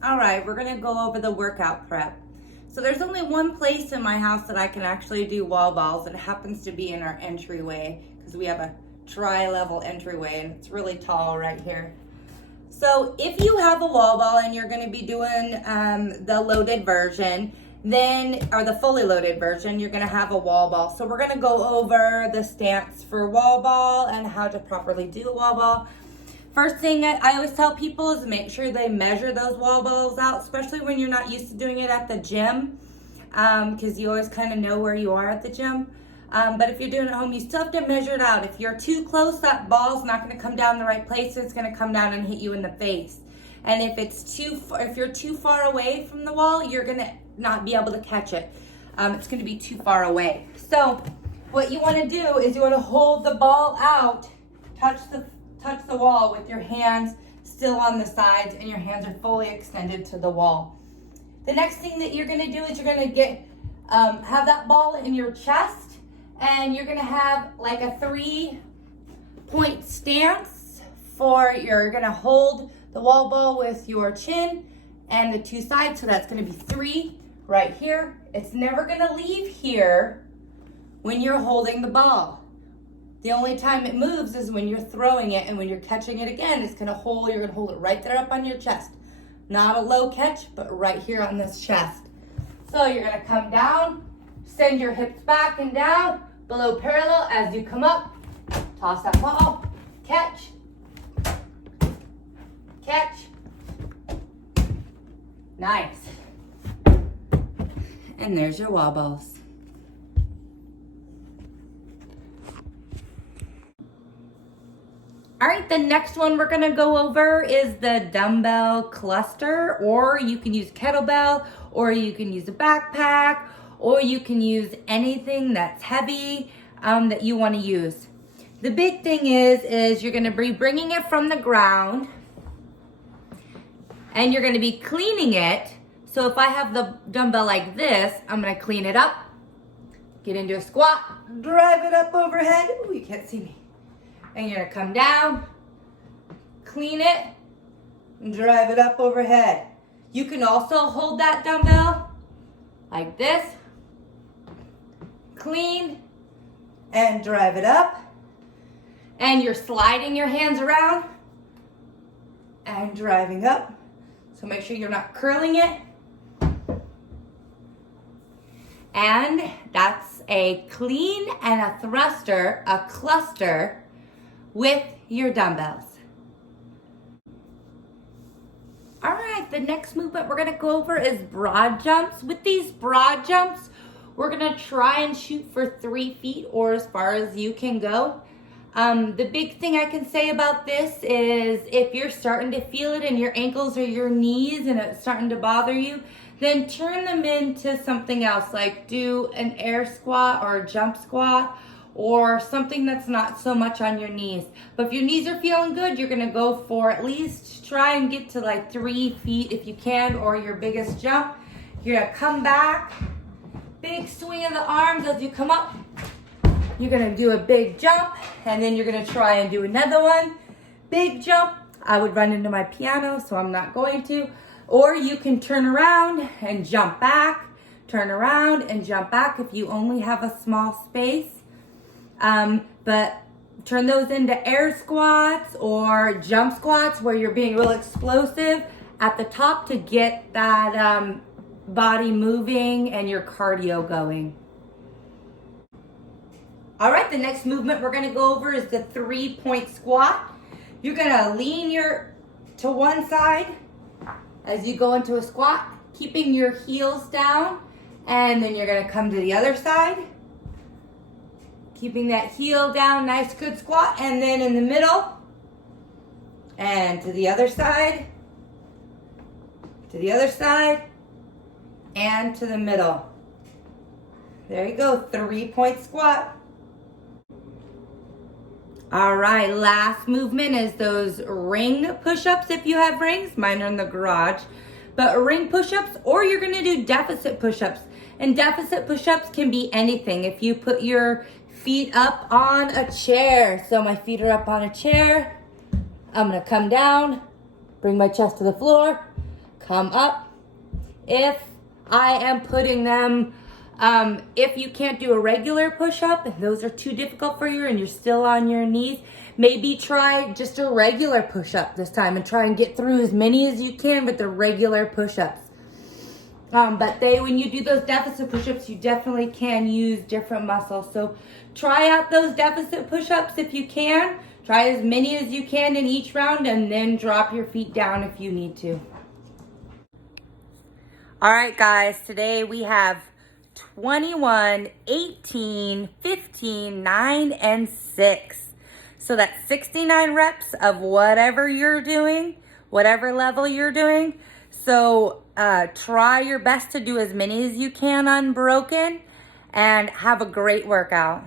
All right, we're gonna go over the workout prep. So there's only one place in my house that I can actually do wall balls. It happens to be in our entryway because we have a tri-level entryway and it's really tall right here. So if you have a wall ball and you're gonna be doing the loaded version, or the fully loaded version, you're gonna have a wall ball. So we're gonna go over the stance for wall ball and how to properly do a wall ball. First thing I always tell people is make sure they measure those wall balls out, especially when you're not used to doing it at the gym, because you always kind of know where you are at the gym. But if you're doing it at home, you still have to measure it out. If you're too close, that ball's not going to come down the right place. It's going to come down and hit you in the face. And if you're too far away from the wall, you're going to not be able to catch it. It's going to be too far away. So what you want to do is you want to hold the ball out, touch the wall with your hands still on the sides, and your hands are fully extended to the wall. The next thing that you're going to do is you're going to have that ball in your chest, and you're going to have like a 3-point stance you're going to hold the wall ball with your chin and the two sides. So that's going to be 3 right here. It's never going to leave here when you're holding the ball. The only time it moves is when you're throwing it, and when you're catching it again, you're gonna hold it right there up on your chest. Not a low catch, but right here on this chest. So you're gonna come down, send your hips back and down, below parallel as you come up, toss that ball, catch, nice. And there's your wall balls. All right, the next one we're gonna go over is the dumbbell cluster, or you can use kettlebell, or you can use a backpack, or you can use anything that's heavy that you wanna use. The big thing is you're gonna be bringing it from the ground, and you're gonna be cleaning it. So if I have the dumbbell like this, I'm gonna clean it up, get into a squat, drive it up overhead. Ooh, you can't see me. And you're gonna come down, clean it, and drive it up overhead. You can also hold that dumbbell like this, clean, and drive it up. And you're sliding your hands around and driving up. So make sure you're not curling it. And that's a clean and a thruster, a cluster, with your dumbbells. All right, the next movement we're gonna go over is broad jumps. With these broad jumps, we're gonna try and shoot for 3 feet or as far as you can go. The big thing I can say about this is if you're starting to feel it in your ankles or your knees and it's starting to bother you, then turn them into something else, like do an air squat or a jump squat, or something that's not so much on your knees. But if your knees are feeling good, you're gonna go for at least try and get to like 3 feet if you can, or your biggest jump. You're gonna come back, big swing of the arms as you come up. You're gonna do a big jump, and then you're gonna try and do another one. Big jump. I would run into my piano, so I'm not going to. Or you can turn around and jump back, turn around and jump back if you only have a small space. But turn those into air squats or jump squats where you're being real explosive at the top to get that body moving and your cardio going. All right, the next movement we're gonna go over is the 3-point squat. You're gonna lean to one side as you go into a squat, keeping your heels down, and then you're gonna come to the other side, keeping that heel down, nice good squat, and then in the middle, and to the other side, and to the middle. There you go, 3-point squat. All right, last movement is those ring push-ups if you have rings. Mine are in the garage. But ring push-ups, or you're gonna do deficit push-ups. And deficit push-ups can be anything. If you put your feet up on a chair. So my feet are up on a chair. I'm gonna come down, bring my chest to the floor, come up. If I am putting them, if you can't do a regular push-up, and those are too difficult for you and you're still on your knees, maybe try just a regular push-up this time and try and get through as many as you can with the regular push-ups. But when you do those deficit push-ups, you definitely can use different muscles. So try out those deficit push-ups if you can. Try as many as you can in each round and then drop your feet down if you need to. All right, guys, today we have 21, 18, 15, 9, and 6. So that's 69 reps of whatever you're doing, whatever level you're doing. So try your best to do as many as you can unbroken and have a great workout.